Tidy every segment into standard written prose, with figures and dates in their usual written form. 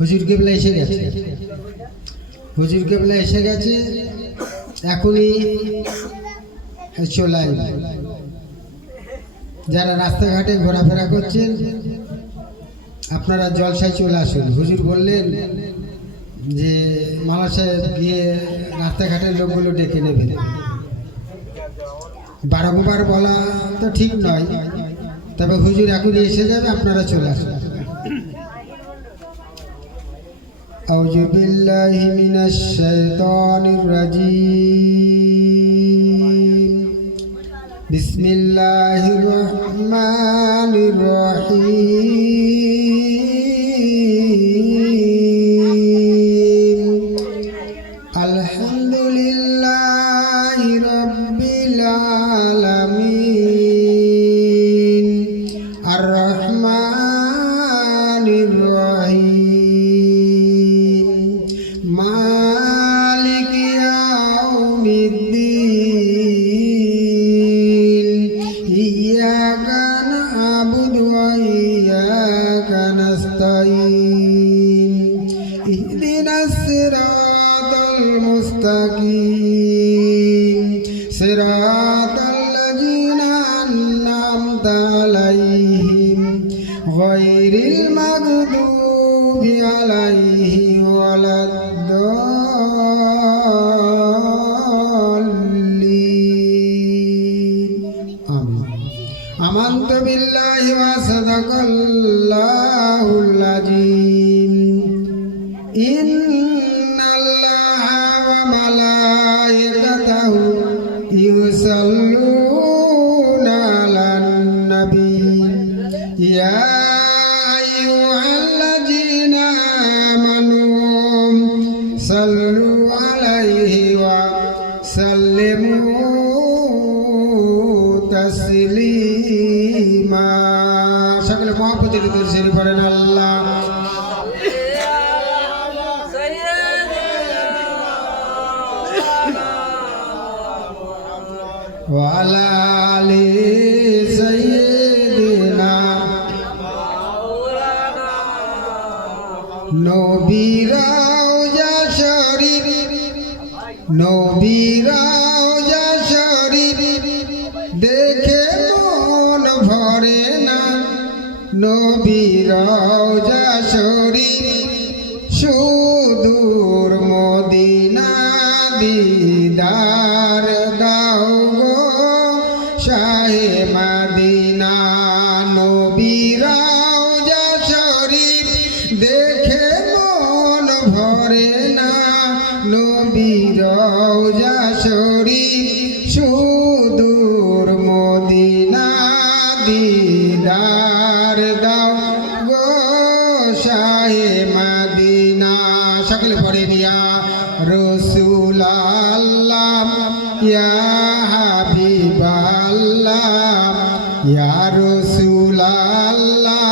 হুজুর কেবলা এসে গেছে, হুজুর কেবলা এসে গেছে, এখনই চলে আসবে। যারা রাস্তাঘাটে ঘোরাফেরা করছেন আপনারা জলসায় চলে আসুন। হুজুর বললেন যে মালা সাহেব গিয়ে রাস্তাঘাটের লোকগুলো ডেকে নেবেন। বারংবার বলা তো ঠিক নয়, তবে হুজুর এখনই এসে যাবে, আপনারা চলে আসুন। আউযু বিল্লাহি মিনাশ শাইতানির রাজিম। বিসমিল্লাহির রহমানির রহিম। আলহামদুলিল্লাহি রাব্বিল আলামিন আর রহমানির রহিম মালিকি ইয়াউমিদ্দিন ইয়্যাকা না'বুদু ওয়া ইয়্যাকা নাস্তাঈন ইহদিনাস সিরাতাল মুস্তাকিম সিরাতাল লাযীনা আন'আমতা আলাইহিম গায়রিল মাগদুবি আলাইহিম ওয়ালাদ-দাল্লিন। আমিন। আমানতু বিল্লাহি ওয়া সাদাকাল্লাহুল আযীম। ইন্নাল্লাহা ওয়া মালাইকাতাহু ইউসাল্লুনা আলান নাবী ইয়া আইয়ুহাল্লাযীনা আমানু সাল্লু আলাইহি ওয়া সাল্লিমু তাসলিমা। সকলে মহব্বতের ভিতরে শরীফ পড়েন আল্লাহ ওয়ালা আলি সাইয়্যিদিনা নবী রওজা শরীফ, নবী রওজা শরীফ দেখে মন ভরে না। নবী রওজা শরীফ সুদূর মদিনা দিদার দাও গো শাহে মদিনা। নবী রওজা শরীফ দেখে মন ভরে না। নবী রওজা শরীফ সুদূর মদিনা দিদার দাও গো শাহে মদিনা। সকলে পড়েন ইয়া রাসূলাল্লাহ ইয়া হাবিবাল্লাহ ইয়া রাসূলাল্লাহ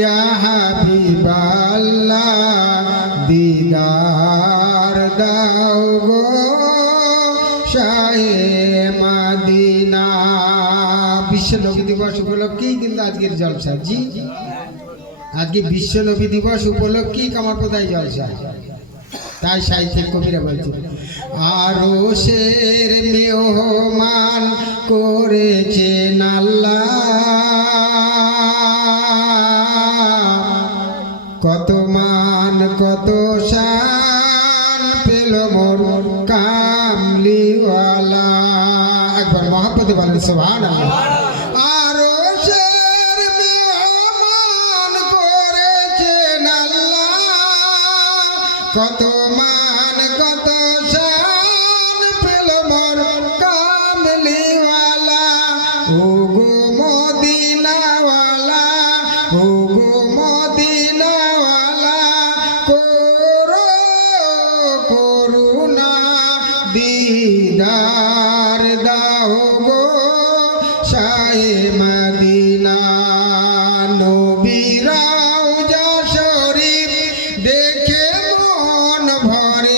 ইয়া হাবিবাল্লাহ দিদার দাও গো শাহে মদিনা। বিশ্ব নবী দিবস উপলক্ষেই কিন্তু আজকের জলসা। জি, আজকে বিশ্ব নবী দিবস উপলক্ষেই কামারপোতায় জলসা। তাই সাহিত্যিক কবিরা বলছেন আরো শের মেহমান করেছেন আল্লাহ, কত মান কত শান পেল মোর কামলিওয়ালা। একবার মহব্বতে বলেন সুবহানাল্লাহ। আরো শের মেহমান করেছেন আল্লাহ, কত মান কত শান পেল মোর কামলিওয়ালা। ও গো মদিনাওয়ালা, ও গো মদিনাওয়ালা, করো করুণা দিদার দাও গো শাহে মদিনা। নবী রওজা শরীফ দেখে মন ভরে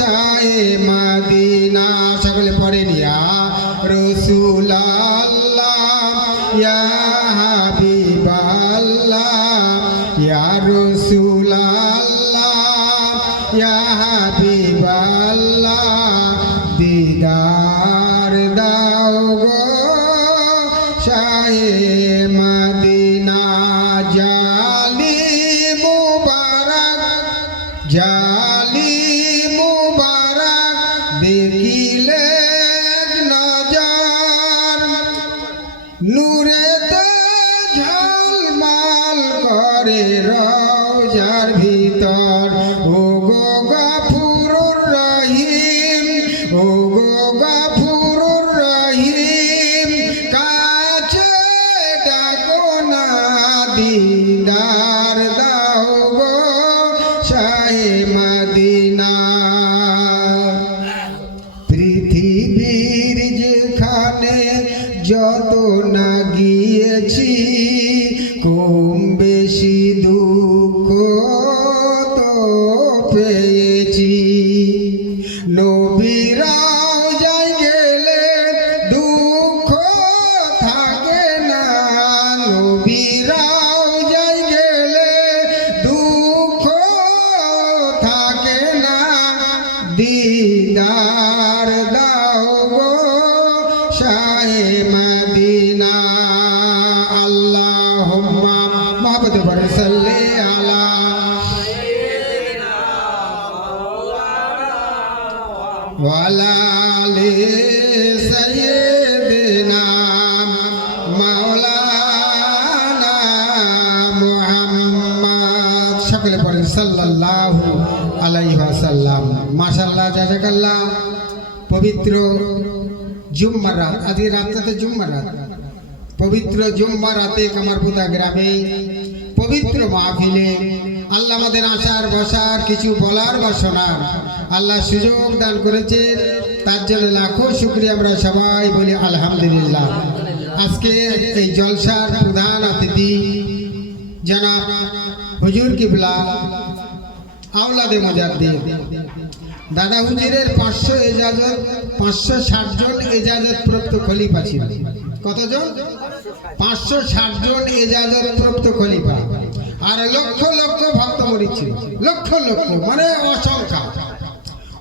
শাহে মদিনা সকলে পড়েন ইয়া রাসূলুল্লাহ ইয়া হাবিবাল্লাহ ইয়া রাসূলুল্লাহ ইয়া হাবিবাল্লাহ দিদার দাও গো শাহে মদিনা জালি মুবারক দেখিলে নজর নূরেতে ঝলমল করে রওজার ভিতর ও গো গফুরুর রহিম ও গো গফুরুর রহিম কাছে ডাকো না দিদার দাও গো শাহে মদিনা পৃথিবীর যেখানে যত না গিয়েছি কম বেশি দুঃখ তো পেয়েছি নবীরাও যাই গেলে দুঃখ থাকে না নবীরাও যাই গেলে দুঃখ থাকে না দিদার দাও গো শাহে মদিনা আল্লাহুম্মা মুহাম্মদ সাল্লি আলা ওয়ালা আলি সাইয়্যিদিনা মাওলানা মুহাম্মদ সকলে পড়েন সাল্লাল্লাহু আলাইহি ওয়াসাল্লাম মাশাআল্লাহ জাযাকাল্লাহ পবিত্র জুম্মার রাত আজকে রাতটাতে জুম্মার রাত পবিত্র জুম্মার রাতে কামারপুতা গ্রামে পবিত্র মাহফিলে আল্লাহ আমাদের আসার বসার কিছু বলার বা শোনার আল্লাহ সুযোগ দান করেছেন তার জন্য লাখো শুকরিয়া আমরা সবাই বলি আলহামদুলিল্লাহ আজকে এই জলসার প্রধান অতিথি জনাব হুজুর কিবলা আওলাদে মুজাদ্দিদ দাদা হুজুরের 500 এজাজত 560 জন এজাজত প্রাপ্ত খলিফা ছিল কতজন 560 জন এজাজত প্রাপ্ত খলিফা আর লক্ষ লক্ষ ভক্ত মুরিদ ছিল লক্ষ লক্ষ মানে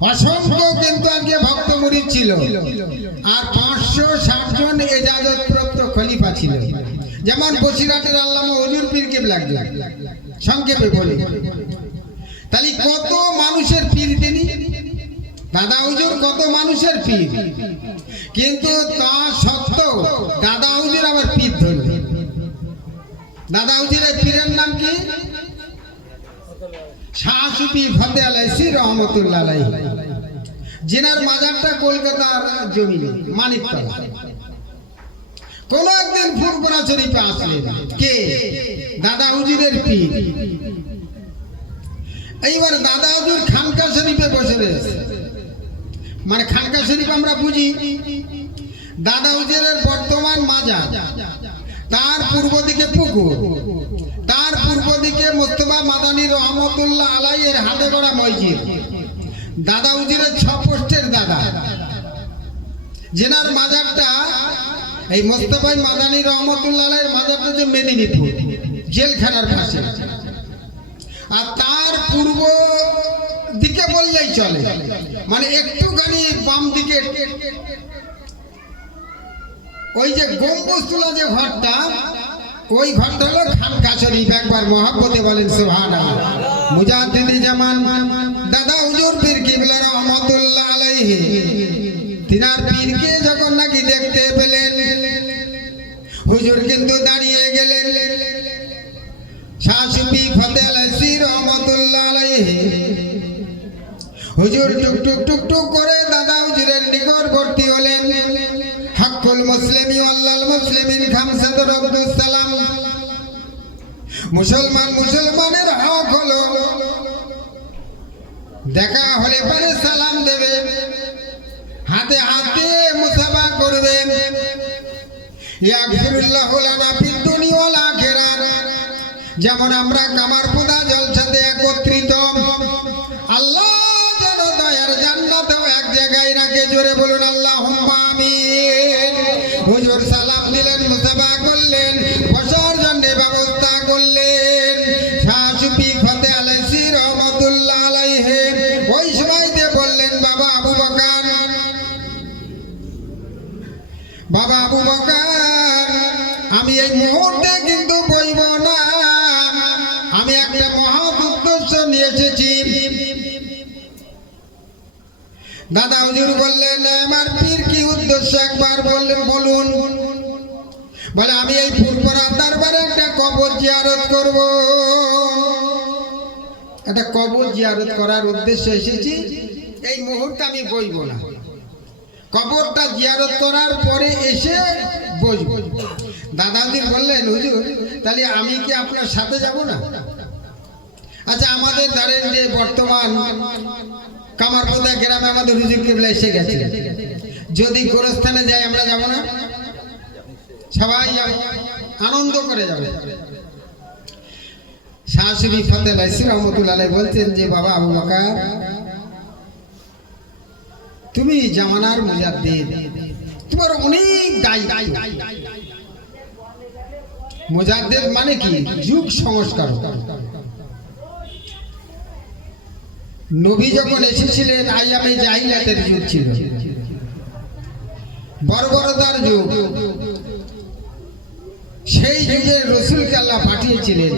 অসংখ্য কিন্তু আজকে ভক্ত মুরিদ ছিল আর 560 জন এজাজত প্রাপ্ত খলিফা ছিল যেমন বসিরহাটের আল্লামা হুজুর পীর কিবলা সংক্ষেপে বলি তাহলে কত মানুষের পীর তিনি দাদা হুজুর কত মানুষের পীর কিন্তু তা সত্ত্বেও দাদা হুজুর আবার পীর ধরলেন দাদা হুজুরের পীরের নাম কি শাহ সুফি ফতেহ আলাইসি রহমতুল্লাহ আলাইহি জিনার মাজারটা কলকাতার জমিনে মানিকতলা কোন একদিন ফুরফুরা শরীফে আসলেন কে দাদা হুজুরের পীর এইবার দাদা হুজুর খানকা শরীফে বসে রয়েছে মানে খানকা শরীফ আমরা বুঝি দাদা হুজুরের বর্তমান মাজার তার পূর্ব দিকে পুকুর তার পূর্ব দিকে মোস্তফা মাদানী রহমতুল্লাহ আলাইহির হাতে গড়া মসজিদ দাদা হুজুরের 6 পোস্টের দাদা জেনার মাজারটা এই মোস্তফা মাদানী রহমতুল্লাহ আলাইহির মাজারটা যে মেদিনীপুর জেলখানার পাশে আর তার পূর্ব দিকে বললেই চলে মানে একটুখানি বাম দিকে ওই যে গম্বুজতলা যে ঘরটা ওই ঘরটা হলো খানকা শরীফ একবার মহব্বতে বলেন সুবহানাল্লাহ মুজাদ্দিদ জামান দাদা হুজুর পীর কিবলা রহমাতুল্লাহ আলাইহি তিনার পীরকে যখন নাকি দেখতে পেলেন হুজুর কিন্তু দাঁড়িয়ে গেলেন শাহ সুফি ফতেহ আলাইসি রহমাতুল্লাহ আলাইহি হুজুর টুক টুক টুক টুক করে দাদা হুজুরের নিকটবর্তী হলেন হকুল মুসলিমি ওয়াল্লাল মুসলিমিন খামসাতু রাব্দুস সালাম মুসলমানের হক হলো দেখা হলে পরে সালাম দেবে হাতে হাতে মুসাফা করবে ইয়াগফিরুল্লাহু লানা ফিদ দুনিয়া ওয়াল আখিরাত যেমন আমরা কামারপুদা জলসাতে একত্রিত আল্লাহ যেন দয়ার বাবা আবু বকর আমি এই মুহূর্তে কিন্তু বইব না, আমি একটা মহৎ উদ্দেশ্য নিয়ে এসেছি। দাদা হুজুর বললেন আমার পীর কি উদ্দেশ্য একবার বললেন বলুন। বলে আমি এই ফুরফুরার দরবারে একটা কবর জিয়ারত করব, একটা কবর জিয়ারত করার উদ্দেশ্যে এসেছি, এই মুহূর্তে আমি বইব না, কবরটা জিয়ারত করার পরে এসে বসবো। দাদাজি বললেন হুজুর তাহলে আমি কি আপনার সাথে যাব না? আচ্ছা আমাদের ধরেন যে বর্তমান কামারপোদা গ্রামে আমাদের হুজুর কেবলা এসে গেছে, যদি গোরস্থানে যাই আমরা যাব না? সবাই আনন্দ করে যাবে। শাশুড়ি ফতেহ আলাইহি রহমাতুল্লাহ আলাইহি বলতেন যে বাবা আবু বকর তুমি জামানার মুজাদ্দিদ, তোমার অনেক দায়িত্ব। মুজাদ্দিদ মানে কি? যুগ সংস্কার। নবী যখন এসেছিলেন আইয়ামে জাহিলিয়াতের যুগ ছিল, বর্বরতার যুগ। সেই যুগে রসুলকে আল্লাহ পাঠিয়েছিলেন।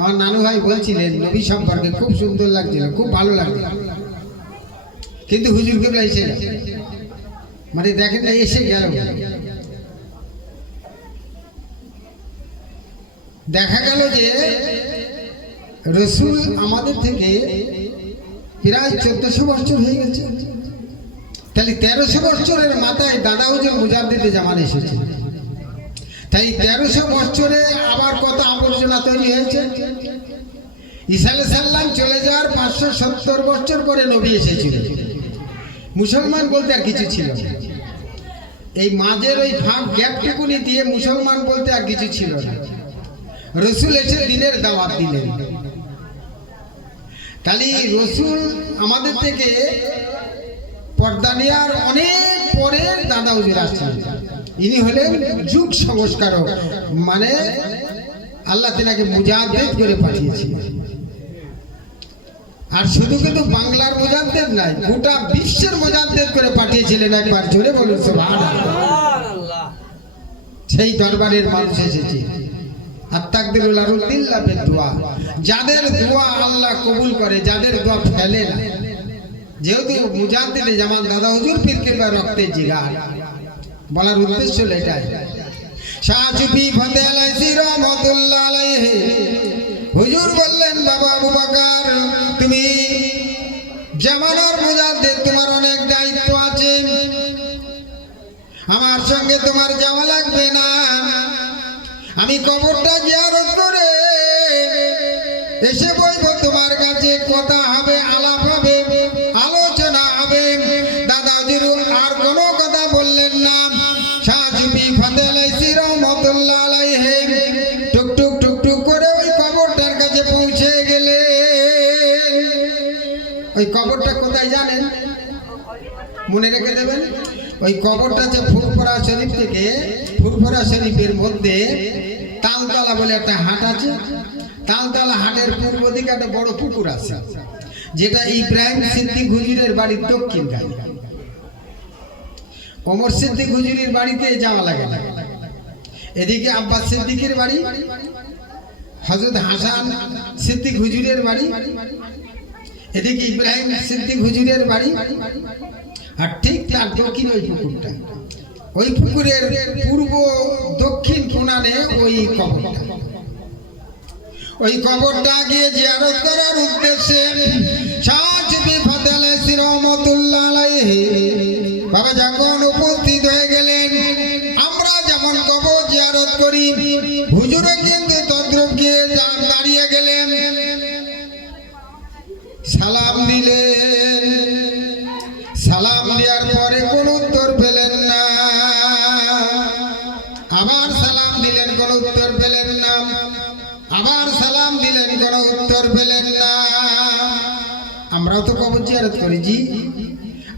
আমার নানু ভাই বলছিলেন নবী সম্পর্কে খুব সুন্দর লাগছিল, খুব ভালো লাগছিল, কিন্তু হুজুর কেবলা এসে মানে দেখেন না এসে গেল। দেখা গেল যে রসুল আমাদের থেকে প্রায় 1400 বছর হয়ে গেছে, তাহলে 1300 বছরের মাথায় দাদা হুজুর মুজাদ্দিদে জামান এসেছে। তাই 1300 বছরে আবার কত আবর্জনা তৈরি হয়েছে। ঈসা আলাইহিস সালাম চলে যাওয়ার 570 বছর পরে নবী এসেছিল। মুসলমান বলতে আর কিছু ছিল না, এই মাঝের ওই ফাঁক গ্যাপটুকুনি দিয়ে মুসলমান বলতে আর কিছু ছিল না। রসুল এসে দিনের দাওয়াত দিলেন। তাহলে রসুল আমাদের থেকে পর্দা নেওয়ার অনেক পরের দাদা হুজুর আসছেন। ইনি হলেন যুগ সংস্কারক, মানে আল্লাহ তেনাকে মুজাদ্দিদ করে পাঠিয়েছে। আর শুধু কিন্তু বাংলার মুজাদ্দিদ নাই, গোটা বিশ্বের মুজাদ্দিদ করে পাঠিয়েছিলেন। একবার জোরে বলুন সুবহানাল্লাহ। সেই দরবারের মানুষ এসেছে। যাদের দোয়া আল্লাহ কবুল করে, যাদের দোয়া ফেলে না। যেহেতু মুজাদ্দিদে জামান দাদা হুজুর পীর কেবলা রক্তের জিগার, বলার উদ্দেশ্য এটাই। শাহ সুফি ফতেহ আলাইহি রহমাতুল্লাহ আলাইহি হুজুর বললেন বাবা আবু বকর তুমি জামানার মুজাদ্দিদ, তোমার অনেক দায়িত্ব আছে, আমার সঙ্গে তোমার যাওয়া লাগবে না। আমি কবরটা জিয়ারত করে এসে বলবো তোমার কাছে, কথা হবে, আলাপ হবে, আলোচনা হবে। দাদা হুজুর আর কোনো কথা বললেন না। শাহ সুফি ফতেহ আলাইহি রহমাতুল্লাহ আলাইহি টুকটুক টুকটুক করে ওই কবরটার কাছে পৌঁছে গেলেন। ওই কবরটা কোথায় জানেন? মনে রেখে দেবেন। ওই কবরটা যে ফুরফুরা শরীফ থেকে, ফুরফুরা শরীফের মধ্যে তালতলা বলে একটা হাট আছে। তালতলা হাটের পূর্ব দিকে একটা বড় পুকুর আছে, যেটা ইব্রাহিম সিদ্দিক হুজুরের বাড়ির দক্ষিণ গায়ে। ওমর সিদ্দিক হুজুরের বাড়িতে যাওয়া লাগে না। এদিকে আব্বাস সিদ্দিকের বাড়ি, হযরত হাসান সিদ্দিক হুজুরের বাড়ি, এদিকে ইব্রাহিম সিদ্দিক হুজুরের বাড়ি, আর ঠিক তার দক্ষিণ ওই পুকুরটা। ওই পুকুরের পূর্ব দক্ষিণ কোণানে ওই কবরটা। ওই কবরটা গিয়ে জিয়ারত করার উদ্দেশ্যে শাহ সুফি ফতেহ আলাইহি রহমাতুল্লাহ আলাইহি বাবা যখন উপস্থিত হয়ে গেলেন, আমরা যেমন কবর জিয়ারত করি হুজুরও কিন্তু তদ্রুপ গিয়ে দাঁড়িয়ে গেলেন, সালাম দিলেন। সালাম দেওয়ার পরে কোন উত্তর পেলেন না, আবার সালাম দিলেন, কোন উত্তর পেলেন না, আবার সালাম দিলেন, কোন উত্তর পেলেন না। আমরাও তো কবর জিয়ারত করি, জি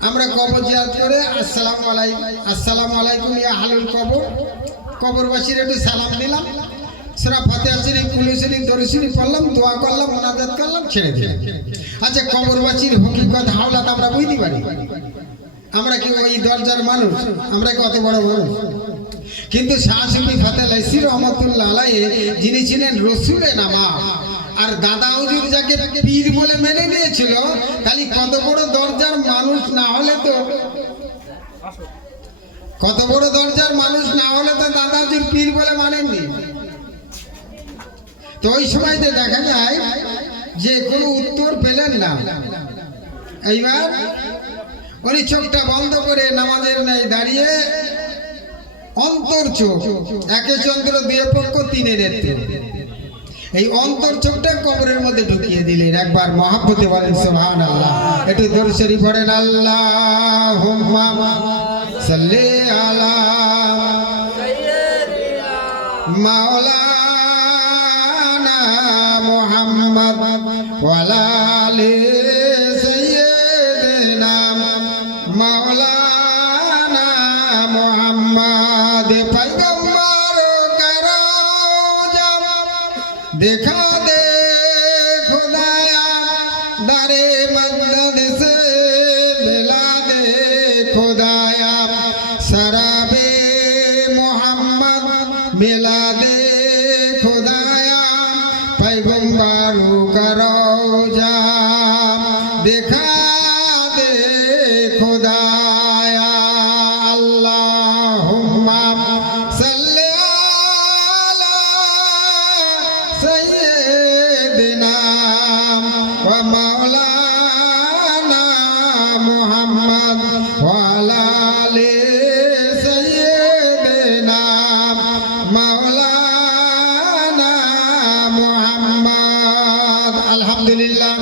আমরা কবর জিয়ারত করে আসসালামু আলাইকুম ইয়া আহলুল কবর, কবরবাসীর একটু সালাম দিলাম, সূরা ফাতিহা শরীফ, কুল শরীফ, দরুদ শরীফ পড়লাম, দোয়া করলাম, মুনাজাত করলাম, ছেড়ে দিলাম। আচ্ছা কবরবাসীর হকিকত হাওলাত আমরা বুঝতে পারি? আমরা কি ওই দরজার মানুষ? আমরা কত বড় মানুষ? কিন্তু শাহ সুফি ফাতেহ লাইসি রহমাতুল্লাহ আলাইহি যিনি ছিলেন রসুলে নামা, আর দাদা হুজুর যাকে পীর বলে মেনে নিয়েছিল, তাহলে কত বড় দরজার মানুষ না হলে তো, কত বড় দরজার মানুষ না হলে তো দাদা হুজুর পীর বলে মানেননি। তো ওই সময়তে দেখা যায় যে কোনো উত্তর পেলেন না। এইবার উনি চোখটা বন্ধ করে নামাজের ন্যায় দাঁড়িয়ে অন্তর চোখ, একে চন্দ্র দুই পক্ষ তিনে নেত্র, এই অন্তর চোখটা কবরের মধ্যে ঢুকিয়ে দিলেন। একবার মহাব্বতে বলেন সুবহানাল্লাহ। একটু দরুদ শরীফ পড়েন, আল্লাহুম্মা সাল্লি আলা মাওলানা মুহাম্মদ ওয়া আলা আলি সাইয়্যিদিনা মাওলানা মুহাম্মদ। पैगंबर करो जब देखा दे खुदाया, दरे मदद से मिला दे खुदाया, शराबे मोहम्मद मिला दे खुदाया, पैगंबर करो जब देखा दे खुदाया। अल्लाहुम्मा सल्ली अला सय्यिदिना व मौलाना मुहम्मद व अला आलि सय्यिदिना मौलाना मुहम्मद। अल्हम्दुलिल्लाह।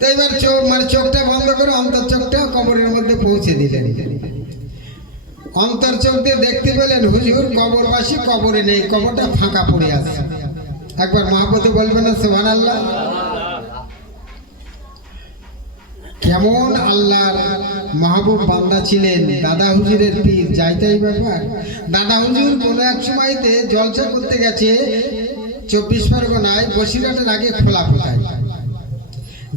তো এবার চোখটা বন্ধ করে অন্তর চোখটা কবরের মধ্যে পৌঁছে দিলেন। অন্তর চোখ দিয়ে দেখতে পেলেন হুজুর কবরবাসী কবরে নেই, কবরটা ফাঁকা পড়ে আছে। একবার মহাব্বতে বলবেন না সুবহানাল্লাহ। কেমন আল্লাহর মাহবুব বান্দা ছিলেন দাদা হুজুরের পীর, যাইতাই ব্যাপার। দাদা হুজুর কোনো এক সময়তে জলসা করতে গেছে 24 পরগনায় বসিরহাটের আগে খোলা কোথায়,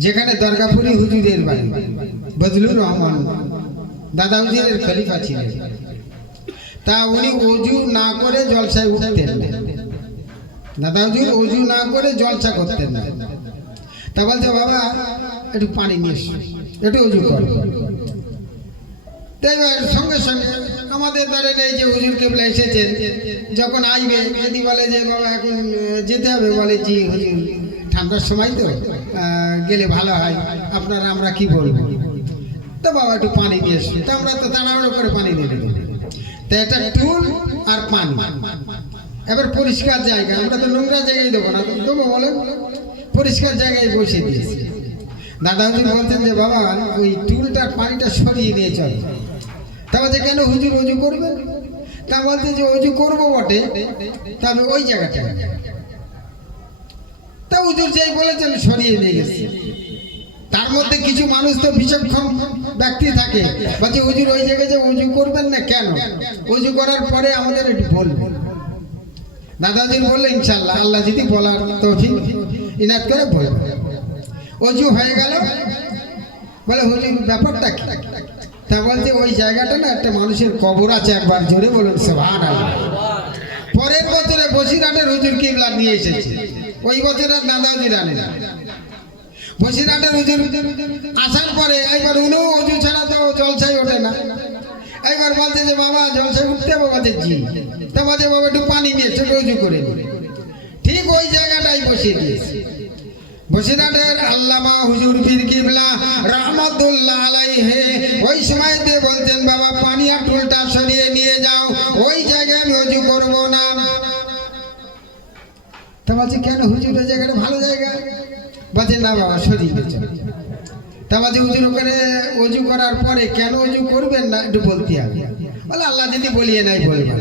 যেখানে দরগাপুরি হুজুরের বাড়ি, বজলুর রহমান দাদা হুজুরের খলিফা ছিলেন। তা উনি ওযু না করে জলসায় উঠতেন না, দাদা হুজুর ওযু না করে জলসা করতেন না। তা বলছে বাবা একটু পানি নিয়ে এসো, একটু ওযু কর। তাই সঙ্গে সঙ্গে আমাদের ধরেন এই যে হুজুর কেবলা এসেছেন, যখন আসবে যদি বলে যে বাবা এখন যেতে হবে, বলে জি হুজুর ঠান্ডার সময় তো গেলে ভালো হয়, আপনারা আমরা কি বলবো, তো বাবা একটু পানি নিয়ে এসছি। তো আমরা তো তাড়াহুড়ো করে পানি নিয়ে দেবো। তো এটা টুল আর পানি, এবার পরিষ্কার জায়গা, আমরা তো নোংরা জায়গায় দেবো না, দেবো বলেন, পরিষ্কার জায়গায় বসে দিয়েছি। দাদা হুজুর বলতেন যে বাবা ওই টুলটার পানিটা সরিয়ে নিয়ে চল। তা বলছে কেন হুজুর ওযু করবে? তা বলতে যে ওযু করবো বটে, তবে ওই জায়গাটা। তা হুজুর যেই বলেছেন সরিয়ে নিয়ে গেছে। তার মধ্যে কিছু মানুষ তো বিচক্ষণ ব্যক্তি থাকে, বলছে হুজুর ওই জায়গায় যে ওযু করবেন না কেন, ওযু করার পরে আমাদের একটু বলবেন। দাদাজি বললে ইনশাআল্লাহ, আল্লাহ যদি বলার তৌফিক ইনাত করে বলবেন। ওযু হয়ে গেল, বলে হুজুর ব্যাপারটা কি? তা বলছে ওই জায়গাটা না একটা মানুষের কবর আছে, একবার জোরে বলুন সুবহানাল্লাহ। পরের বছরে বসিরহাটের হুজুর কিবলা নিয়ে এসেছে, ওই বছরের দাদা হুজুর আনে না। বসিরহাটের হুজুর আসার পরে এইবার উনিও ওযু ছাড়া তো জলসায় ওঠে না। এইবার বলছে যে বাবা জলসায় উঠতে হবে, বলছে জি। তা বলছে বাবা একটু পানি নিয়ে ছোট ওযু করে নি। ঠিক ওই জায়গাটাই বসিয়ে দিয়েছে। বসিরহাটের আল্লামা হুজুর পীর কিবলা রহমাতুল্লাহ আলাইহি ওই সময়তে বলতেন বাবা পানি আর টুলটা সরিয়ে নিয়ে যাও, ওই জায়গায় আমি ওযু করব না। তা বলছে কেন হুজুর ওই জায়গাটা ভালো জায়গা? বলছে না বাবা সরিয়ে দিয়েছে। তা বলছে হুজুর ওখানে ওযু করার পরে কেন ওযু করবেন না একটু বলতে হবে। বলে আল্লাহ যদি বলিয়ে নাই বলবেন।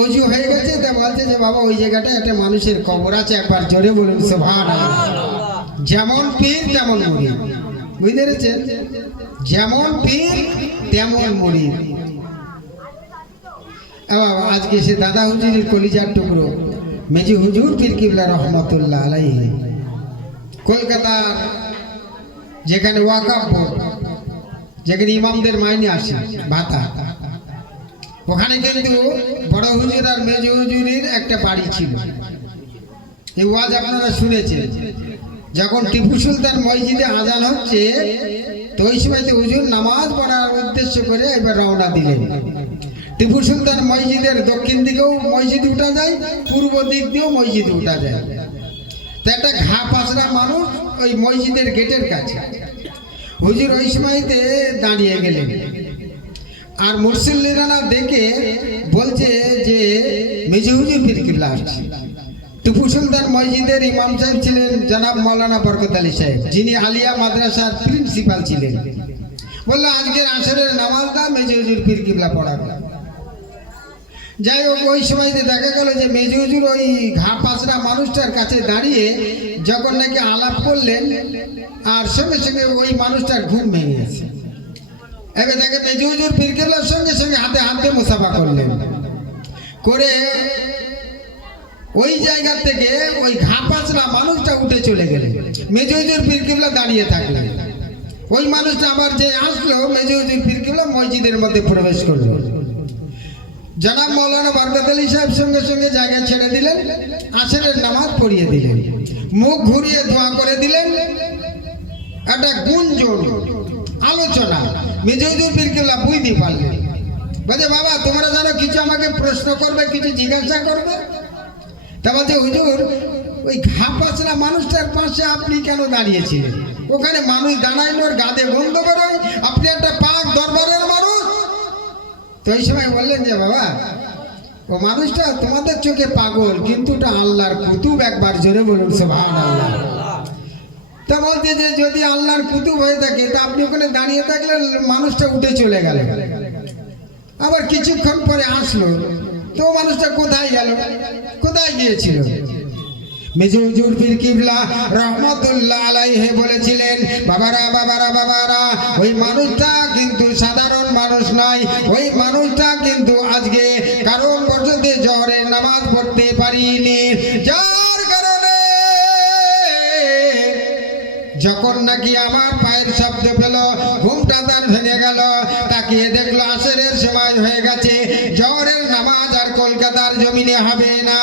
ওযু হয়ে গেছে, তা বলছে যে বাবা ওই জায়গাটা একটা মানুষের কবর আছে, একবার জোরে বলুন সুবহানাল্লাহ। যেমন পীর তেমন মুরিদ, বুঝতে পেরেছেন? যেমন পীর তেমন মুরিদ। আজকে সে দাদা হুজুরের কলিজার টুকরো মেজি হুজুর পীর কিবলা রহমাতুল্লাহ আলাইহি কলকাতার যেখানে ওয়াকাফ বোর্ড, যেখানে ইমামদের মাইনে আসে ভাতা, ওখানে কিন্তু বড় হুজুর আর মেজ হুজুরের একটা বাড়ি ছিল। এই ওয়াজ আপনারা শুনেছেন। যখন টিপু সুলতান মসজিদে আজান হচ্ছে, তো ওই সময়তে হুজুর নামাজ পড়ার উদ্দেশ্য করে এবার রওনা দিলেন। টিপু সুলতান মসজিদের দক্ষিণ দিকেও মসজিদ উঠা যায়, পূর্ব দিক দিয়েও মসজিদ উঠা যায়। তো একটা ঘা পাঁচরা মানুষ ওই মসজিদের গেটের কাছে। হুজুর ওই সময়তে দাঁড়িয়ে গেলেন, আর মুরসিল্লিরানা দেখে বলছে যে মেজো হুজুর পীর কিবলা আসছে। টিপু সুলতান মসজিদের ইমাম সাহেব ছিলেন জনাব মাওলানা বরকত আলী সাহেব, যিনি আলিয়া মাদ্রাসার প্রিন্সিপাল ছিলেন। বললো আজকের আসরের নামাজটা মেজো হুজুর পীর কিবলা পড়াবে। যাই হোক, ওই সময়তে দেখা গেল যে মেজো হুজুর ওই ঘা পাঁচরা মানুষটার কাছে দাঁড়িয়ে যখন নাকি আলাপ করলেন, আর সঙ্গে সঙ্গে ওই মানুষটার ঘুম ভেঙে গেছে। এবার দেখে মেজো হুজুর পীর কিবলার সঙ্গে সঙ্গে হাতে হাতে মুসাফা করলেন, করে ওই জায়গা থেকে ওই ঘা পাঁচরা মানুষটা উঠে চলে গেলেন। মেজো হুজুর পীর কিবলা দাঁড়িয়ে থাকলেন। ওই মানুষটা আবার যে আসলো, মেজো হুজুর পীর কিবলা মসজিদের মধ্যে প্রবেশ করলো। জনাব মাওলানা বরকত আলী সাহেব সঙ্গে সঙ্গে জায়গা ছেড়ে দিলেন, আসরের নামাজ পড়িয়ে দিলেন, মুখ ঘুরিয়ে দোয়া করে দিলেন। একটা গুঞ্জন আলোচনা মেজো হুজুর পীর কিবলা বুঝতে পারলেন। বলছে বাবা, তোমরা জানো কিছু আমাকে প্রশ্ন করবে, কিছু জিজ্ঞাসা করবে? তা বলছে হুজুর, ওই ঘা পাঁচরা মানুষটার পাশে আপনি কেন দাঁড়িয়েছিলেন? ওখানে মানুষ দাঁড়াইনোর গাদে গন্ধ বেরোয়, আপনি একটা পাক দরবারের মানুষ। তো ওই সময় বললেন যে বাবা, ও মানুষটা তোমাদের চোখে পাগল, কিন্তু ওটা আল্লাহর কুতুব। একবার জোরে বলুন সুবহানাল্লাহ। তা বলতে যে যদি আল্লাহর কুতুব হয়ে থাকে, তা আপনি ওখানে দাঁড়িয়ে থাকলে মানুষটা উঠে চলে গেল। আবার কিছুক্ষণ পরে আসলো, তো মানুষটা কোথায় গেল, কোথায় গিয়েছিল? মেজো হুজুর পীর কিবলা রহমতুল্লাহ আলাইহি বলেছিলেন, বাবারা বাবারা বাবারা, ওই মানুষটা কিন্তু সাধারণ মানুষ নয়। ওই মানুষটা কিন্তু আজকে কারো বছরে জোহরের নামাজ পড়তে পারিনি, যার কারণে যখন নাকি আমার পায়ের শব্দ পেল, ঘুমটা তার ভেঙে গেল, তাকিয়ে দেখলো আসরের সময় হয়ে গেছে, জোহরের নামাজ আর কলকাতার জমিনে হবে না।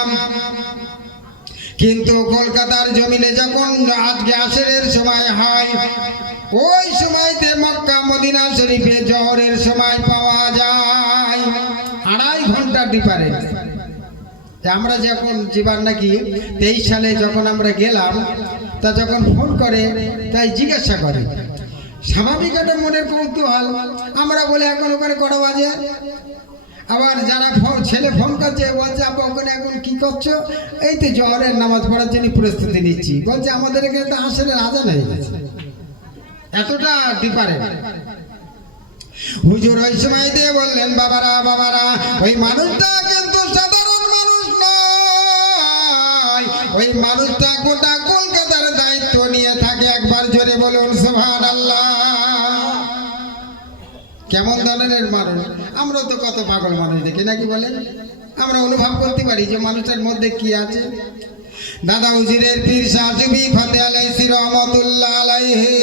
কিন্তু কলকাতার জমিনে যখন আজকে আসরের সময় হয়, ওই সময়তে মক্কা মদিনা শরীফে জোহরের সময় পাওয়া যায় 2.5 ঘন্টা ডিফারেন্স। আমরা যখন জীবন নাকি 23 সালে যখন আমরা গেলাম, তা যখন ফোন করে তাই জিজ্ঞাসা করে, স্বাভাবিক একটা মনের কৌতূহল। আমরা বলে এখন ওখানে কটা বাজে? আবার যারা ছেলে ফোন করছে বলছে আপা ওখানে এখন কি করছো? এই তো জোহরের নামাজ পড়ার জন্য প্রস্তুতি নিচ্ছি। বলছে আমাদের এখানে তো আসরের আজান হয়ে গেছে। এতটা ডিফারেন্ট। হুজুর ওই সময় দিয়ে বললেন, বাবারা বাবারা, ওই মানুষটা কিন্তু সাধারণ মানুষ নয়। ওই মানুষটা গোটা কলকাতার দায়িত্ব নিয়ে থাকে। একবার জোরে বলুন সুবহানাল্লাহ। কেমন ধরনের মানুষ? আমরা তো কত পাগল মানুষ দেখি নাকি বলেন? আমরা অনুভব করতে পারি যে মানুষটার মধ্যে কি আছে। দাদা হুজুরের পীর শাহ সুফি ফতে আলাইহি রহমাতুল্লাহ আলাইহি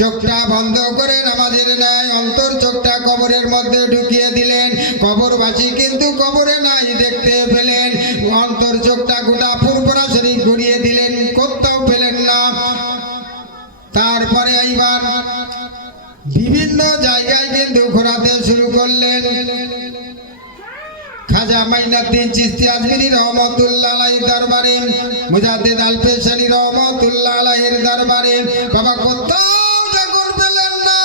চোখটা বন্ধ করে নামাজের ন্যায় অন্তর চোখটা কবরের মধ্যে ঢুকিয়ে দিলেন। কবরবাসী কিন্তু কবরে নাই দেখতে পেলেন। অন্তর চোখটা গোটা ফুরফুরা শরীফ ঘুরিয়ে দিলেন, কোথাও পেলেন না। তারপরে এইবার বিভিন্ন জায়গায় কিন্তু ঘোরাতে শুরু করলেন। খাজা মাইনুদ্দিন চিশতি আজমিরি রহমতুল্লাহ আলাইহির দরবারে, মুজাদ্দিদ আল পেশানি রহমতুল্লাহ আলাইহির দরবারে, বাবা কোথাও যখন পেলেন না,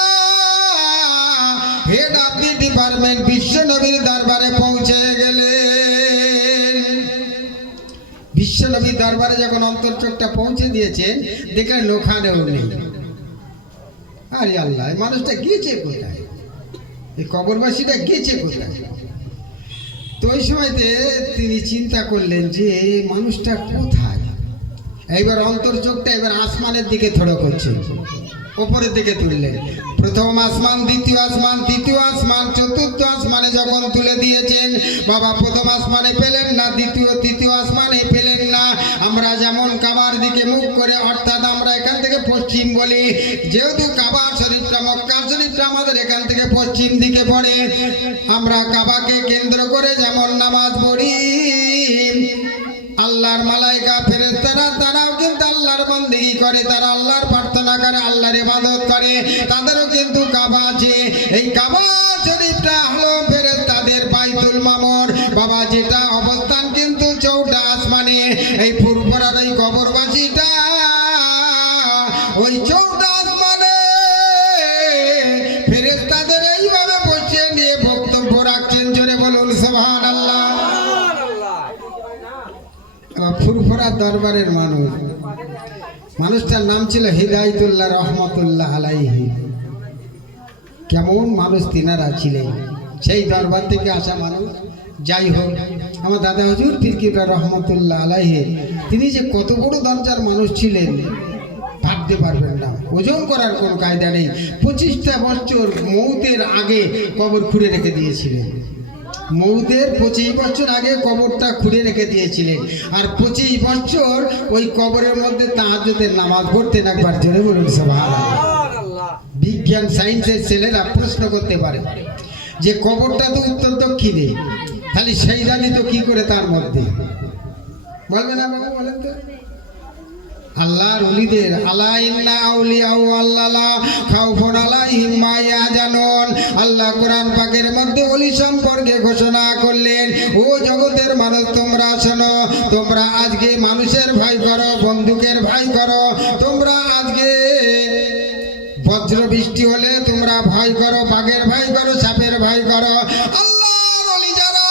হেড অফ দি ডিপার্টমেন্ট বিশ্ব নবীর দরবারে পৌঁছে গেলেন। বিশ্ব নবীর দরবারে যখন অন্তর্চোখটা পৌঁছে দিয়েছেন, দেখলেন ওখানেও নেই। আরে আল্লাহ, এই মানুষটা গিয়েছে কোথায়? এই কবরবাসীটা গিয়েছে কোথায়? তো ওই সময়তে তিনি চিন্তা করলেন যে এই মানুষটা কোথায়। এইবার অন্তর্চোখটা এবার আসমানের দিকে থড়ো করছে, ওপরের দিকে তুললেন। প্রথম আসমান, দ্বিতীয় আসমান, তৃতীয় আসমান, চতুর্থ আসমানে যখন তুলে দিয়েছেন, বাবা প্রথম আসমানে পেলেন না, দ্বিতীয় তৃতীয় আসমানে পেলেন না। আমরা যেমন কাবার দিকে মুখ করে, অর্থাৎ আমরা এখান থেকে পশ্চিম বলি, যেহেতু কাবা শরীফটা মক্কা শরীফটা আমাদের এখান থেকে পশ্চিম দিকে পড়ে, আমরা কাবাকে কেন্দ্র করে যেমন নামাজ পড়ি, আল্লাহর মালাইকা ফেরেশতারা তারাও কিন্তু আল্লাহর বান্দিগি করে, তারা আল্লাহর প্রার্থনা করে, আল্লাহর ইবাদত করে, তাদেরও কিন্তু কাবা আছে। এই কাবা শরীফটা হলো ফেরেশতাদের বাইতুল মামুর। বাবা যেটা অবস্থান কিন্তু চৌঠা আসমানে, এই ফুরফুরার এই কবরবাসীটা ওই চৌঠা আসমানে ফেরেশতাদের এইভাবে বসে নিয়ে বক্তব্য রাখছেন। জোরে বলুন সুবহানাল্লাহ। ফুরফুরা দরবারের মানুষ, মানুষটার নাম ছিল হিদায়াতুল্লাহ রহমাতুল্লাহ আলাইহি। কেমন মানুষ তিনারা ছিলেন, সেই দরবার থেকে আসা মানুষ। যাই হোক, আমার দাদা হুজুর পীর কিবলা রহমাতুল্লাহ আলাইহি তিনি যে কত বড় দরজার মানুষ ছিলেন ভাবতে পারবেন না, ওজন করার কোনো কায়দা নেই। 25টা বছর মৌতের আগে কবর খুঁড়ে রেখে দিয়েছিলেন। মৌতের 25 বছর আগে কবরটা খুঁড়ে রেখে দিয়েছিলেন, আর 25 বছর ওই কবরের মধ্যে তাহাজ্জুদের নামাজ পড়তেন। একবার জোরে বলুন সুবহানাল্লাহ। বিজ্ঞান সায়েন্সের ছেলেরা প্রশ্ন করতে পারে যে কবরটা তো উত্তর দক্ষিণে, খালি সেই জানি তো কি করে তার মধ্যে বলবে না বাবা, বলেন তো। আল্লাহর ওলিদের আলা ইন্না আউলিয়াউ আল্লাহ খাউফুন আলাইহিম মা ইয়াজানুন, আল্লাহ কোরআন পাকের মধ্যে ওলি সম্পর্কে ঘোষণা করলেন, ও জগতের মানুষ তোমরা শোনো, তোমরা আজকে মানুষের ভয় করো, বন্দুকের ভয় করো, তোমরা আজকে বজ্র বৃষ্টি হলে তোমরা ভয় করো, বাঘের ভয় করো, সাপের ভয় করো। আল্লাহর ওলি যারা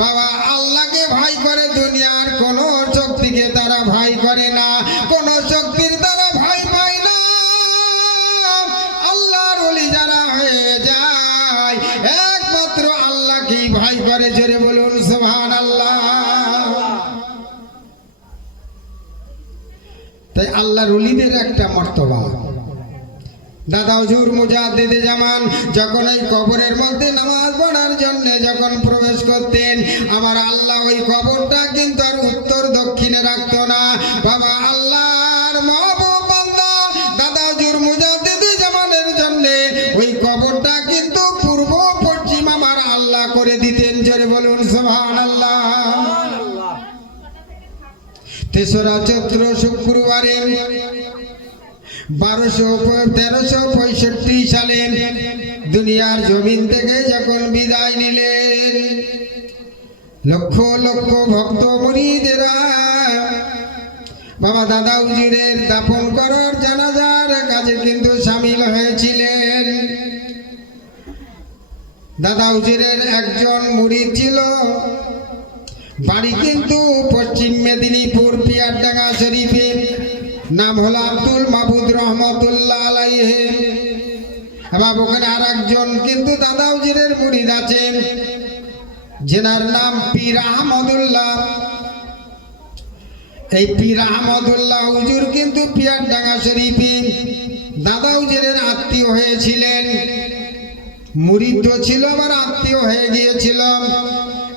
বাবা আল্লাহকে ভয় করে, দুনিয়ার কোনো শক্তিকে তারা ভয় করে না, কোনো শক্তির তারা ভয় পায় না। আল্লাহর ওলি যারা হয়ে যায় একমাত্র আল্লাহকেই ভয় করে। জোরে বলুন সুবহানাল্লাহ। তাই আল্লাহর ওলিদের একটা মর্তবা। দাদা হুজুর মুজাদ্দিদে জামান যখন এই কবরের মধ্যে নামাজ পড়ার জন্য যখন প্রবেশ করতেন, আমার আল্লাহ ওই কবরটা কিন্তু আর উত্তর দক্ষিণে রাখতো না। বাবা আল্লাহর মাহবুব বান্দা দাদা হুজুর মুজাদ্দিদে জামানের জন্য ওই কবরটা কিন্তু পূর্ব পশ্চিম আমার আল্লাহ করে দিতেন। জোরে বলুন সুবহানাল্লাহ। 3রা চৈত্র শুক্রবারে 1365 সালে দুনিয়ার জমিন থেকে যখন বিদায় নিলেন, লক্ষ লক্ষ ভক্ত মুরিদেরা বাবা দাদা হুজুরের দাফন করার জানাজার কাজে কিন্তু শামিল হয়েছিলেন। দাদা হুজুরের একজন মুরিদ ছিল, বাড়ি কিন্তু পশ্চিম মেদিনীপুর পিয়ারডাঙ্গা শরীফে, নাম হলো আব্দুল মাবুদ রহমতুল্লাহ আলাইহি। এবং ওখানে আর একজন কিন্তু দাদা হুজুরের মুরিদ আছেন, যেনার নাম পীর আহমদুল্লাহ। এই পীর আহমদুল্লাহ হুজুর কিন্তু পিয়ারডাঙ্গা শরীফে দাদা হুজুরের আত্মীয় হয়েছিলেন, মুরিদ তো ছিল আবার আত্মীয় হয়ে গিয়েছিল।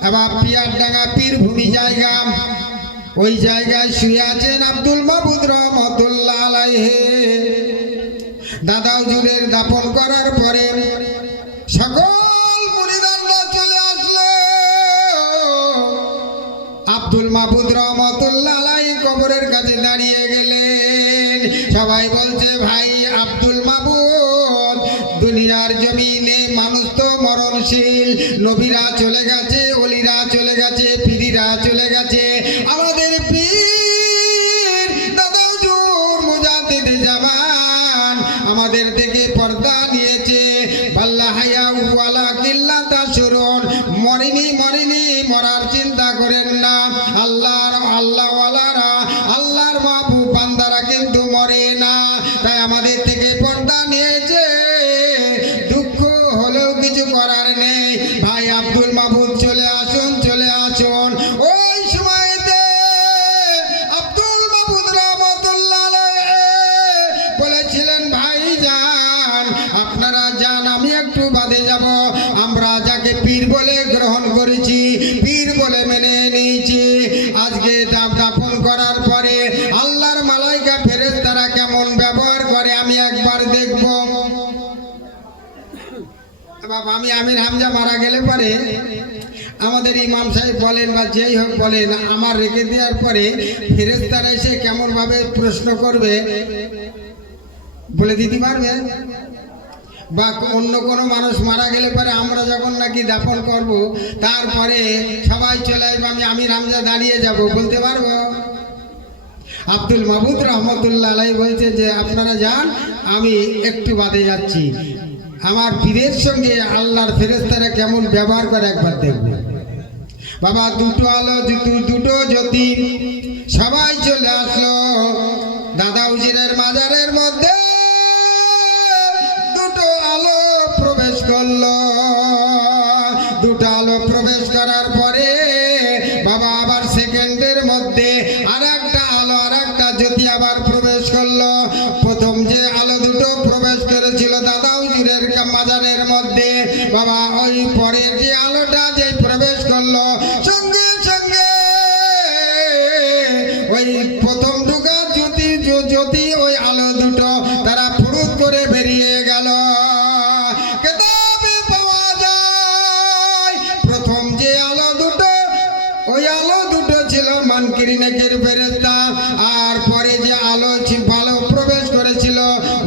আবার পিয়ারডাঙ্গা পীরভূমি জায়গা, ওই জায়গায় শুয়ে আছেন আব্দুল মাবুদ রহমতুল্লাহ আলাইহি। দাদা হুজুরের দাফন করার পরে সকল মুরিদানরা চলে আসলো, আব্দুল মাবুদ রহমতুল্লাহ আলাইহি কবরের কাছে দাঁড়িয়ে গেলেন। সবাই বলছে ভাই আব্দুল মাবুদ, দুনিয়ার জমিনে মানুষ তো মরণশীল, নবীরা চলে গেছে, ওলিরা চলে গেছে, পীরিরা চলে গেছে, আমাদের পীর দাদা হুজুর মুজাদ্দিদে জামান আমাদের থেকে পর্দা নিয়েছে। বাল্লা হায়া ওয়ালা কিল্লা তাশুরুন, মরিনি মরিনি, মরার চিন্তা করেন না। আল্লাহর আল্লাহওয়ালারা আল্লাহর মাহবুব বান্দারা কিন্তু মরে না, তাই আমাদের থেকে পর্দা নিয়েছে, দুঃখ হলেও কিছু করার নেই। ভাই আব্দুল মাবুদ চলে আসুন, চলে আসুন। ওই সময়তে আব্দুল মাবুদ রহমতুল্লাহ আলাইহি বলেছিলেন, ভাই যান আপনারা যান, আমি একটু বাদে যাব। আমরা যাকে পীর বলে গ্রহণ করেছি, পীর বলে মেনে নিয়েছি, আজকে করার পরে আল্লাহর মালাইকা ফেরেশতারা কেমন ব্যবহার করে আমি একবার দেখব। বাবা আমি আমির হামজা মারা গেলে পরে আমাদের ইমাম সাহেব বলেন বা যেই হোক বলেন, আমার রেখে দেওয়ার পরে ফেরেশতারা এসে কেমন ভাবে প্রশ্ন করবে বলে দিতে পারবে? বা অন্য কোনো মানুষ মারা গেলে পরে আমরা যখন নাকি দাফন করব তারপরে সবাই চলে আসবে, আমি আমির হামজা দাঁড়িয়ে যাব, বলতে পারবো? আব্দুল মাহমুদ রহমতুল্লাহ আলাইহি বলছে যে আপনারা যান, আমি একটু বাদে যাচ্ছি, আমার পীরের সঙ্গে আল্লাহর ফেরেশতারা কেমন ব্যবহার করে একবার দেখবে। বাবা দুটো আলো দুটো জ্যোতি সবাই চলে আসলো দাদা হুজুরের মাজারের মধ্যে। দুটো আলো প্রবেশ করলো, দুটো আলো প্রবেশ করার পরে বাবা আবার সেকেন্ডের মধ্যে আর একটা আলো আর একটা জ্যোতি আবার প্রবেশ করলো। প্রথম যে আলো দুটো প্রবেশ করেছিল দাদা হুজুরের মাজারের মধ্যে, বাবা ওই পরের যে আলোটা যে প্রবেশ করলো সঙ্গে সঙ্গে ওই প্রথম ঢুকা জ্যোতি ওই আলো দুটো তারা ফুরুত করে বেরিয়ে গেল। কেতাবে পাওয়া যায় প্রথম যে আলো দুটো ওই আলো দুটো ছিল মানকিরি নেকের ফেরেশতা, আর পরে যে আলো প্রবেশ করেছিল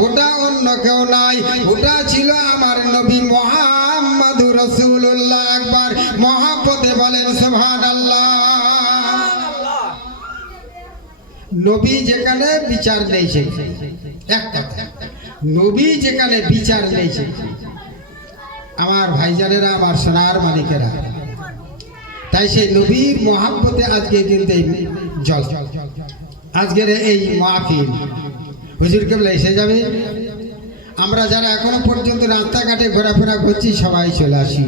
ওটা অন্য কেউ নাই, ওটা ছিল আমার নবী মুহাম্মদুর রাসূলুল্লাহ। একবার মহব্বতে বলেন সুবহানাল্লাহ। নবী যেখানে বিচার নেই সেখানে, এক কথা, নবী যেখানে বিচার নেই সেখানে। আমার ভাইজানেরা, আমার সোনার মালিকেরা, তাই সেই নবীর মহব্বতে আজকে কিন্তু জল আজকের এই মাহফিল হুজুর কেবলা এসে যাবে। আমরা যারা এখনো পর্যন্ত রাস্তাঘাটে ঘোরাফেরা করছি সবাই চলে আসি।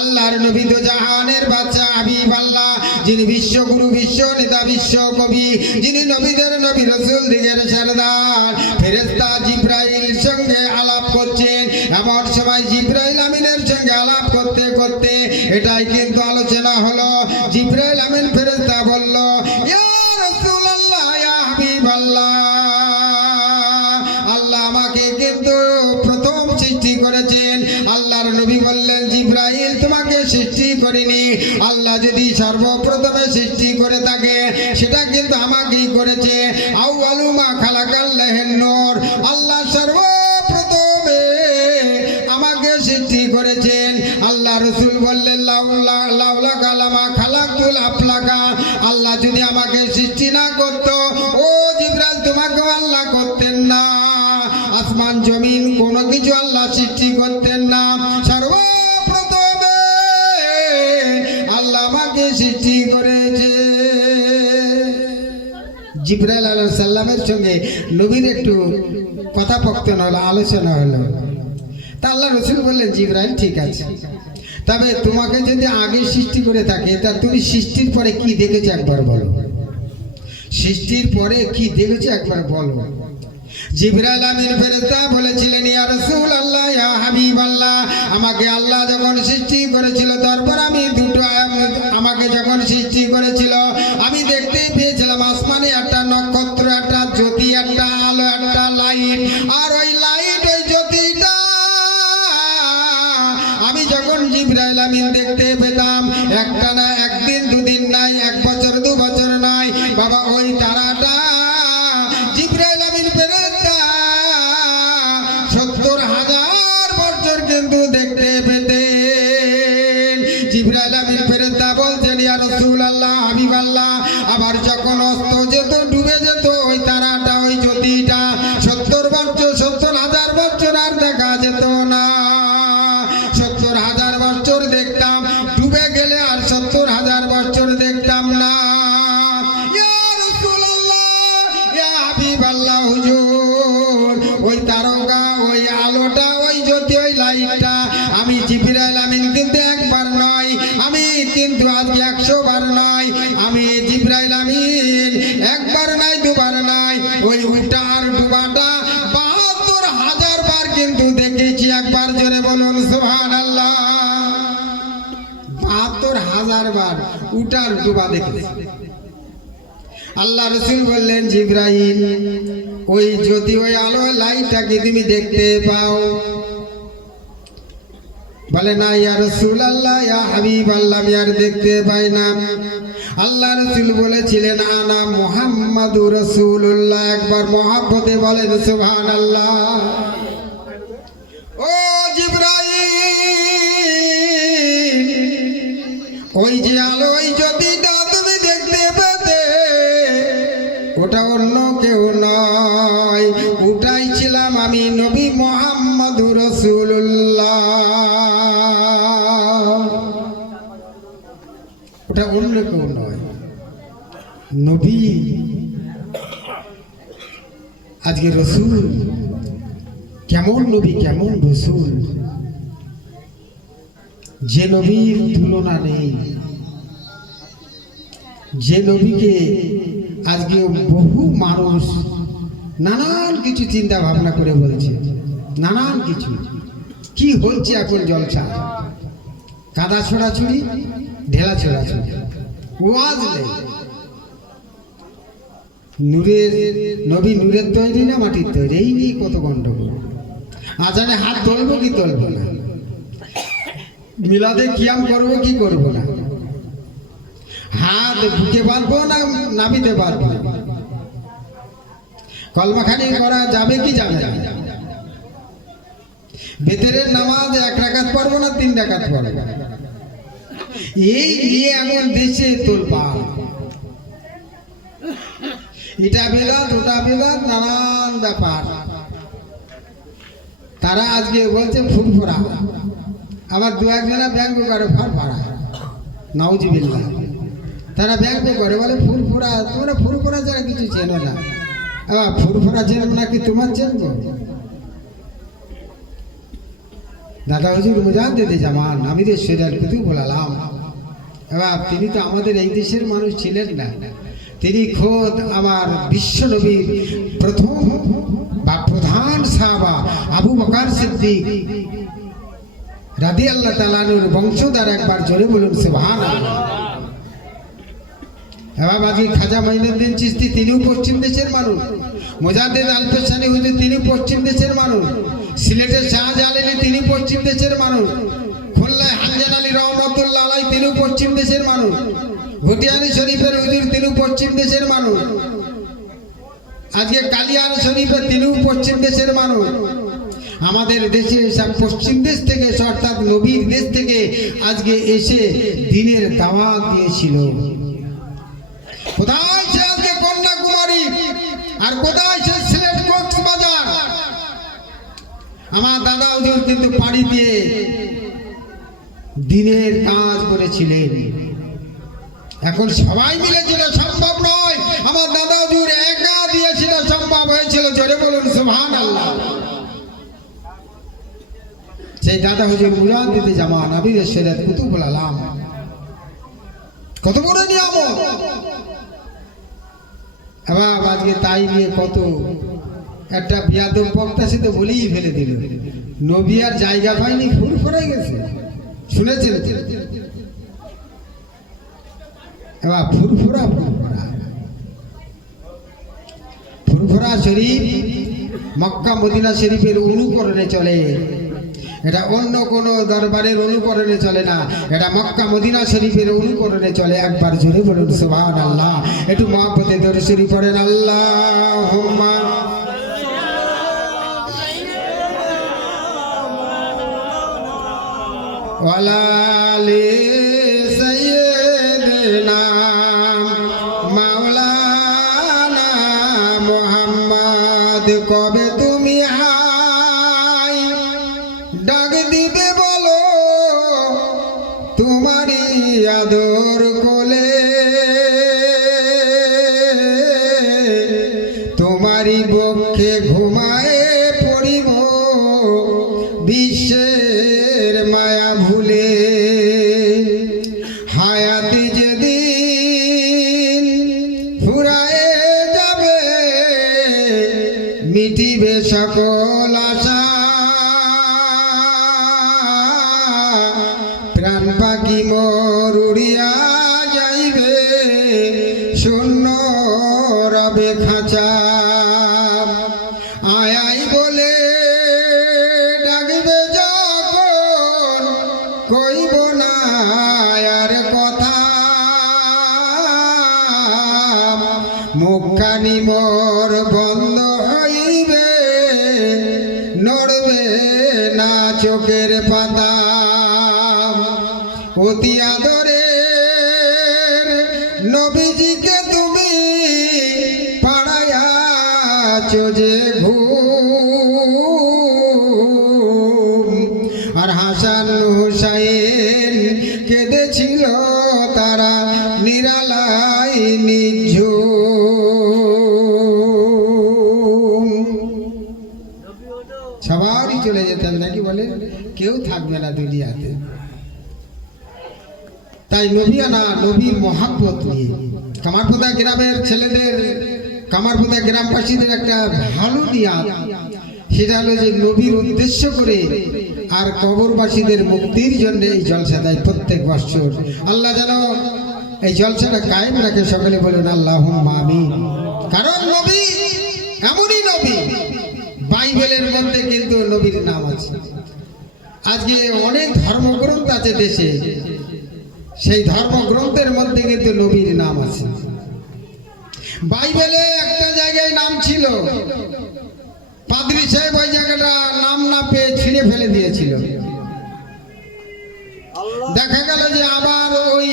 আল্লাহর নবী তো জাহানের বাদশা হাবিব আল্লাহ, যিনি বিশ্বগুরু, বিশ্ব নেতা, বিশ্ব কবি, যিনি নবীদের নবী, রাসূল দিগের সরদার। ফেরেশতা জিবরাইল সঙ্গে আলাপ করছেন, এমন সময় জিবরাইল আমিনের সঙ্গে আলাপ করতে করতে এটাই কিন্তু আলোচনা হলো। জিবরাইল আমিন ফেরেশতা বলল, ইয়া রাসূলুল্লাহ, ইয়া হাবিব আল্লাহ, আল্লাহ আমাকে কিন্তু প্রথম সৃষ্টি করেছেন। আল্লাহর নবী বললেন, জিবরাইল তোমাকে সৃষ্টি করেনি, আল্লাহ যদি সর্বপ্রথমে সৃষ্টি করে থাকে সেটা কিন্তু আমাকেই করেছে। আউয়ালু মা খালাকাল্লাহুন নূর, আল্লাহ সর্বপ্রথমে আমাকে সৃষ্টি করেছেন। আল্লাহ রাসূল বললেন, লাউলা কালামা খালাকুল আফলাকা, আল্লাহ যদি আমাকে সৃষ্টি না করত ও জিবরাইল তোমাকে আল্লাহ করতেন না, আসমান জমিন কোনো কিছু আল্লাহ সৃষ্টি করতেন না। সর্বপ্রথমে আল্লাহ আমাকে সৃষ্টি করেছে। জিবরাইল আলাইহিস সালামের সঙ্গে নবীর একটু কথাপকথন হলো, আলোচনা হলো। তা আল্লাহ রাসূল বললেন, জিবরাইল ঠিক আছে, তবে তোমাকে যদি আগে সৃষ্টি করে থাকে তা তুমি সৃষ্টির পরে কি দেখেছো একবার বলো, সৃষ্টির পরে কি দেখেছো একবার বলো। জিবরাইল আমিন ফেরেশতা বলেছিলেন, ইয়া রাসূলুল্লাহ, ইয়া হাবিবাল্লাহ, আমাকে আল্লাহ যখন সৃষ্টি করেছিল তারপর আমি আমাকে যখন সৃষ্টি করেছিল আমি দেখতেই পেয়েছিলাম আসমানে একটা নক্ষত্র, একটা জ্যোতি, একটা আলো, একটা লাইট, আর ওই লাইট ওই জ্যোতিটা আমি যখন জিবরাইল আমিন দেখতে পেতাম একটা না একদিন দুদিন নাই, এক বছর দু বছর নাই, বাবা ওই তারাটা জিবরাইল আমিন ফেরেশতা ৭০,০০০ বছর কিন্তু দেখতে পেতেন। জিবরাইল আমিন ফেরেশতা বলছেন, ইয়া রাসূলুল্লাহ, হাবিবাল্লাহ, আবার যখন অস্ত যেত, ডুবে যেত ওই তারাটা, ওই জ্যোতিটা ৭০,০০০ বছর আর দেখা যেত না। ৭০,০০০ বছর দেখতাম, ডুবে গেলে আর ৭০,০০০ বছর দেখতাম না। ইয়া রাসূলুল্লাহ, ইয়া হাবিবাল্লাহ, হুজুর ওই তারকা, ওই আলোটা, ওই জ্যোতি, ওই লাইটটা আমি জিবরাইল আমিন কিন্তু একবার নয়, আমি কিন্তু আজকে ১০০ বার নয়, আমি জিবরাইল আমিন একবার নাই, দুবার নাই, ওই উল্টা আর ডুবাটা ৭২,০০০ বার কিন্তু দেখেছি। একবার জোরে বলুন সুবহানাল্লাহ। ৭২,০০০ বার উল্টা আর ডুবা দেখেছি। আল্লাহ রসুল বললেন, জিবরাইল, ওই যদি ওই আলো লাইটটাকে তুমি দেখতে পাও? বলে, না ইয়া রাসূলুল্লাহ, ইয়া হাবিব আল্লাহ, আমি আর দেখতে পাই না। আল্লাহ রসুল বলেছিলেন, আনা মুহাম্মাদুর রাসূলুল্লাহ। একবার মহব্বতে বলেন সুবহানাল্লাহ। ও জিবরাইল, ওই যে আলো, ওই জ্যোতিটা তুমি দেখতে পেতে, ওটা অন্য কেউ নয়, ওটাই ছিলাম আমি, নবী মুহাম্মাদুর রাসূলুল্লাহ। ওটা অন্য কেউ নয়, নবী। আজকে রসুল কেমন নবী, কেমন রসুল, যে নবীর তুলনা নেই, যে নবীকে আজকে বহু মানুষ নানান কিছু চিন্তা ভাবনা করে বলছে, নানান কিছু। কি হচ্ছে এখন? জলসা, কাদা ছোড়াছুড়ি, ঢেলা ছোড়াছুড়ি, ওয়াজ নেই। নূরের নবী নূরের তৈরি না মাটির তৈরি? এই নিয়ে কত গন্ডগোল। আজানে হাত তুলবো কি তুলবো না, মিলাদে কিয়াম করবো কি করবো না, হাত বুকে বাঁধবো না নাবিতে বাঁধবো, কলমাখানি করা যাবে কি যাবে না, বেতেরের নামাজ 1 রাকাত পড়বো না 3 রাকাত পড়বো, এই নিয়ে এমন দেশে তোলপাড়। এটা বেদাত, ওটা বেদাত, নানান ব্যাপার। তারা আজকে বলছে ফুরফুরা। আবার 2-1 ব্যঙ্গ করে ফারফারা, নাউজুবিল্লাহ। তারা ব্যঙ্গ করে, বলে ফুরফুরা। তোমরা ফুরফুরা ছাড়া কিছু চেনো না। আবার ফুরফুরা চেনো নাকি তোমার চেনবো? দাদা হুজুর মুজাদ্দেদে জামান আমিরের শরীয়ত কুতুব বলালাম। এবার তিনি তো আমাদের এই দেশের মানুষ ছিলেন না, তিনি খোদ আমার বিশ্বনবীর প্রথম বা প্রধান সাহাবা আবু বকর সিদ্দিক রাদিয়াল্লাহু তাআলা আনহুর বংশধর। একবার জোরে বলুন সুবহানাল্লাহ। এবার বাকি খাজা মাইনুদ্দিন চিশতি, তিনিও পশ্চিম দেশের মানুষ। মুজাদ্দেদ আল-ফেসানি হুজুর, তিনি পশ্চিম দেশের মানুষ। সিলেটের শাহজালালি, তিনি পশ্চিম দেশের মানুষ। খুলনায় হানজান আলী রহমতুল্লাহ আলাইহি, তিনি পশ্চিম দেশের মানুষ। ঘটিয়ানি শরীফের হুজুর, তিনি পশ্চিম দেশের মানুষ। আজকে কালিয়ান শরীফের, তিনি পশ্চিম দেশের মানুষ। আমাদের দেশে সব পশ্চিম দেশ থেকে, অর্থাৎ নবীর দেশ থেকে আজকে এসে দিনের দাওয়াত দিয়েছিল। কোথায় সে আজকে কন্যাকুমারী, আর কোথায় সে সিলেট কক্সবাজার? আমার দাদা হুজুর কিন্তু পাড়ি দিয়ে দিনের কাজ করেছিলেন। এখন সবাই মিলে যেটা সম্ভব নয়, আমার দাদা হুজুর একা দিয়ে সেটা সম্ভব হয়েছিল। জোরে বলুন সুবহানাল্লাহ। সেই দাদা হুজুর মুজাদ্দেদে জামান আমিরের শরীয়ত কুতুব বলালাম, কত বড় নিয়ামত। এবার আজকে তাই নিয়ে কত একটা বিয়াদব বক্তা সে তো বলেই ফেলে দিল, নবী আর জায়গা পায়নি, ফুরফুরাই গেছে। শুনেছেন? এবার ফুরফুরা ফুরফুরা ফুরফুরা শরীফ মক্কা মদিনা শরীফের অনুকরণে চলে। এটা অন্য কোন দরবারের অনুকরণে চলে না, এটা মক্কা মদিনা শরীফের অনুকরণে চলে। একবার জোরে বলুন সুবহানাল্লাহ। একটু মহব্বতে দরুদ শরীফ পড়েন, আল্লাহুম্মা ওয়ালা আলি সাইয়্যিদিনা মাওলানা মুহাম্মদ। কবে তুমি হাই ডাক দিবে বলো তোমারই আদর কোলে, তোমারই বক্ষে ঘুমায় পড়িব বিশ্বের মায়া ভুলে। হায়াতি যেদিন ফুরায়ে যাবে মিটিবে সকল আশা, প্রাণ পাখি মোর উড়িয়া যাইবে শূন্য রবে খাঁচা আয় আয় বলে ডাকবে যখন কইব না আর কথা মুখখানি মোর বন্ধ হইবে নড়বে না চোখের পাতা অতি আদরের নবীজিকে তুমি পাড়ায়াছো যে ঘুম আর হাসান হুসাইন কেঁদেছিল তারা নিরালাই নিঝুম সবারই চলে যেতেন নাকি বলে কেউ থাকবে না দুনিয়াতে তাই নবী আনা নবীর মহাব্বত নিয়ে কামারপোতা গ্রামের ছেলেদের কামারপোতা গ্রামবাসীদের একটা ভালো নিয়াত সেটা হলো যে নবীর উদ্দেশ্য করে আর কবরবাসীদের মুক্তির জন্য এই জলসা দেয় প্রত্যেক বৎসর আল্লাহ যেন এই জলসাটা কায়েম রাখে সকলে বলুন আল্লাহুম্মা আমিন কারণ নবী এমনই নবী বাইবেলের মধ্যে কিন্তু নবীর নাম আছে আজকে অনেক ধর্মগ্রন্থ আছে দেশে সেই ধর্মগ্রন্থের মধ্যে কিন্তু নবীর নাম আছে বাইবেলে একটা জায়গায় নাম ছিল পাদ্রী সাহেব ওই জায়গাটা নাম না পেয়ে ছিঁড়ে ফেলে দিয়েছিল দেখা গেল যে আবার ওই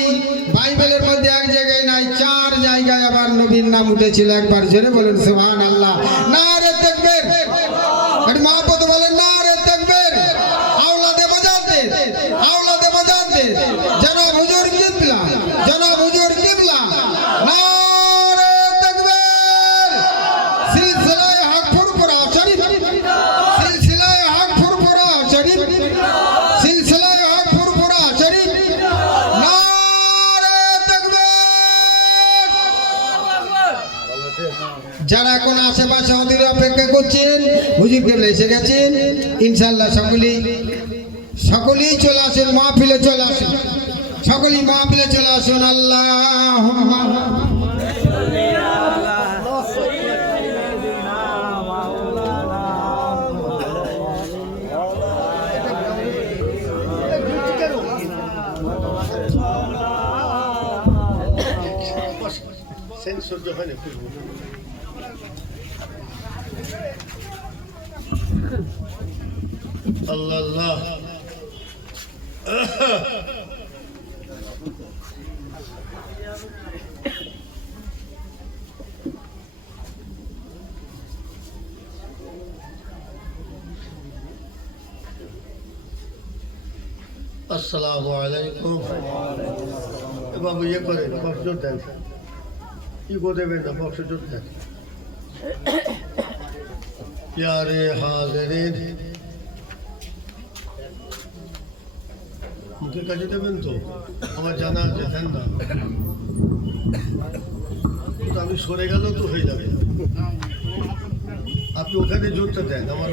বাইবেলের মধ্যে এক জায়গায় নাই 4 জায়গায় আবার নবীর নাম উঠেছিল একবার জোরে বলুন সুবহানাল্লাহ নারে তাকবীর মহাপদ বলেন নারে তাকবীর আওলাদে বাজাতে জনাব হুজুর কিবলা নারে তাকবীর সিলসিলায়ে হক ফুরফুরা শরীফ যারা এখন আশেপাশে অধীর অপেক্ষা করছেন হুজুর কেবলা এসে গেছেন ইনশাআল্লাহ সকলেই চলে আসুন মাহফিলে চলে আসুন সকলেই মাহফিলে চলে আসুন আল্লাহুম্মা সহ্য হয় না আল্লাহ আল্লাহ আসসালামু আলাইকুম বাবু ইয়ে করে বক্স জোর দেন কি করে দেবেন না বক্স জোর দেন প্যারে হাজিরিন মুখের কাছে দেবেন তো আমার জানা আছে দেন না আমি সরে গেল তো হয়ে যাবে আপনি ওখানে জোরটা দেন আমার